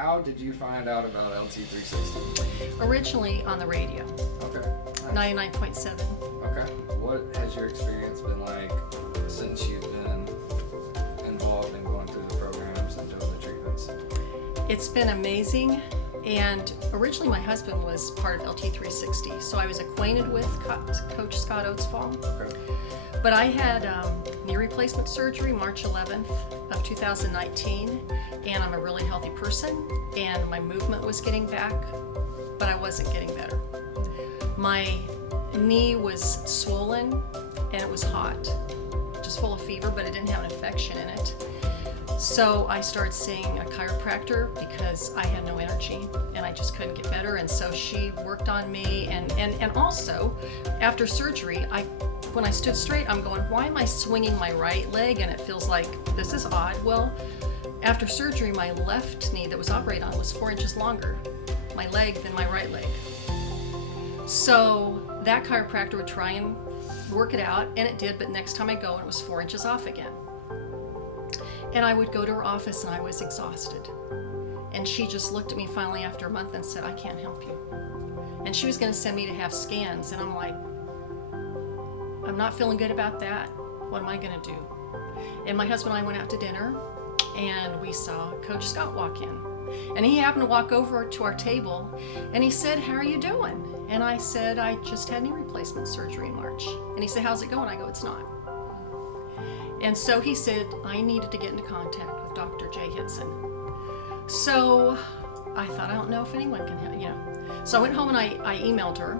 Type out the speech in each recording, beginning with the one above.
how did you find out about LT360? Originally on the radio, Okay. Nice. 99.7. Okay. What has your experience been like since you've been involved in going through the programs and doing the treatments? It's been amazing. And originally my husband was part of LT360, so I was acquainted with Coach Scott Oatsfall. Okay. But I had knee replacement surgery March 11th of 2019, and I'm a really healthy person, and my movement was getting back, but I wasn't getting better. My knee was swollen, and it was hot, just full of fever, but it didn't have an infection in it. So I started seeing a chiropractor because I had no energy and I just couldn't get better. And so she worked on me. And also, after surgery, when I stood straight, I'm going, why am I swinging my right leg? And it feels like this is odd. Well, after surgery, my left knee that was operated on was 4 inches longer, my leg, than my right leg. So that chiropractor would try and work it out, and it did, but next time I go, it was 4 inches off again. And I would go to her office and I was exhausted. And she just looked at me finally after a month and said, I can't help you. And she was going to send me to have scans. And I'm like, I'm not feeling good about that. What am I going to do? And my husband and I went out to dinner and we saw Coach Scott walk in. And he happened to walk over to our table and he said, how are you doing? And I said, I just had knee replacement surgery in March. And he said, how's it going? I go, it's not. And so he said, I needed to get into contact with Dr. Jay Hitson. So I thought, I don't know if anyone can help, So I went home and I emailed her,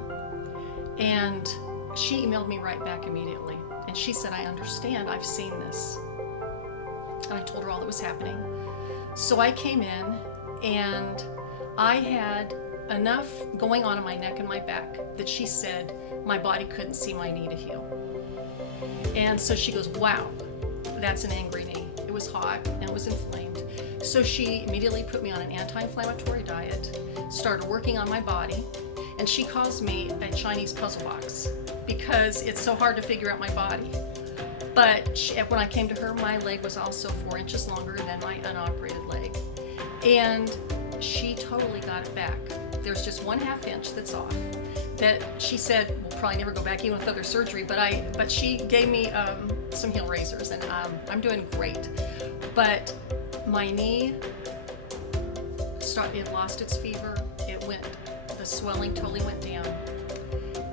and she emailed me right back immediately. And she said, I understand, I've seen this. And I told her all that was happening. So I came in, and I had enough going on in my neck and my back that she said my body couldn't see my knee to heal. And so she goes, wow, that's an angry knee. It was hot and it was inflamed. So she immediately put me on an anti-inflammatory diet, started working on my body, and she calls me a Chinese puzzle box because it's so hard to figure out my body. But when I came to her, my leg was also 4 inches longer than my unoperated leg. And she totally got it back. There's just 1/2 inch that's off. That she said will probably never go back even with other surgery, but she gave me some heel razors, and I'm doing great. But my knee it lost its fever. The swelling totally went down,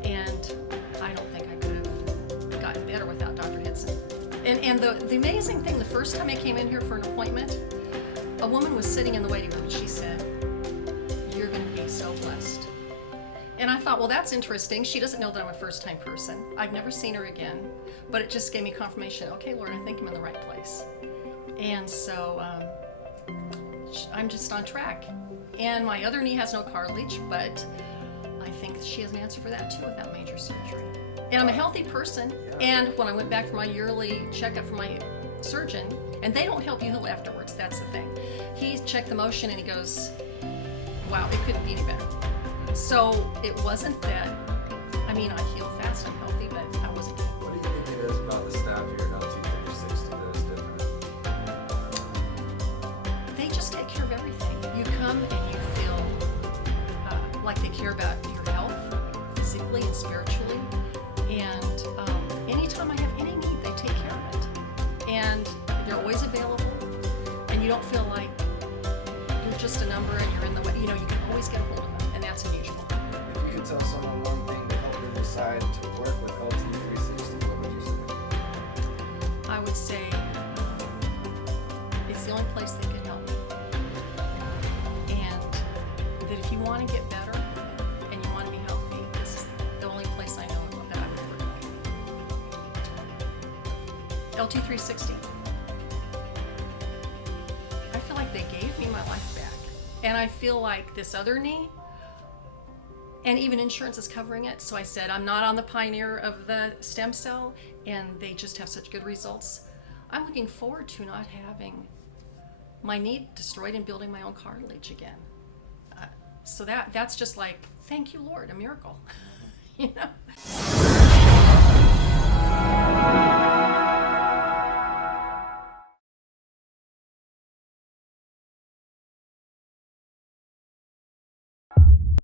and I don't think I could have gotten better without Dr. Hitson. And the amazing thing, the first time I came in here for an appointment, a woman was sitting in the waiting room, and she said, "You're going to be so blessed." And I thought, well, that's interesting. She doesn't know that I'm a first-time person. I've never seen her again, but it just gave me confirmation. Okay, Lord, I think I'm in the right place. And so I'm just on track. And my other knee has no cartilage, but I think she has an answer for that too without major surgery. And I'm a healthy person. And when I went back for my yearly checkup from my surgeon, and they don't help you heal afterwards, that's the thing. He checked the motion and he goes, wow, it couldn't be any better. So it wasn't that, I heal fast, I'm healthy, but I wasn't. What do you think it is about the staff here at LT360 that is different? They just take care of everything. You come and you feel like they care about your health, physically and spiritually. And anytime I have any need, they take care of it. And they're always available, and you don't feel like you're just a number and you're in the way. You can always get a hold of them, and that's unusual. If you could tell someone one thing to help them decide to work with LT360, what would you say? I would say it's the only place they could help me. And that if you want to get better and you want to be healthy, this is the only place I know that I would work. LT360. I feel like they gave me my life back. And I feel like this other knee, and even insurance is covering it. So I said, I'm not on the pioneer of the stem cell, and they just have such good results. I'm looking forward to not having my knee destroyed and building my own cartilage again. So that's just like, thank you, Lord, a miracle.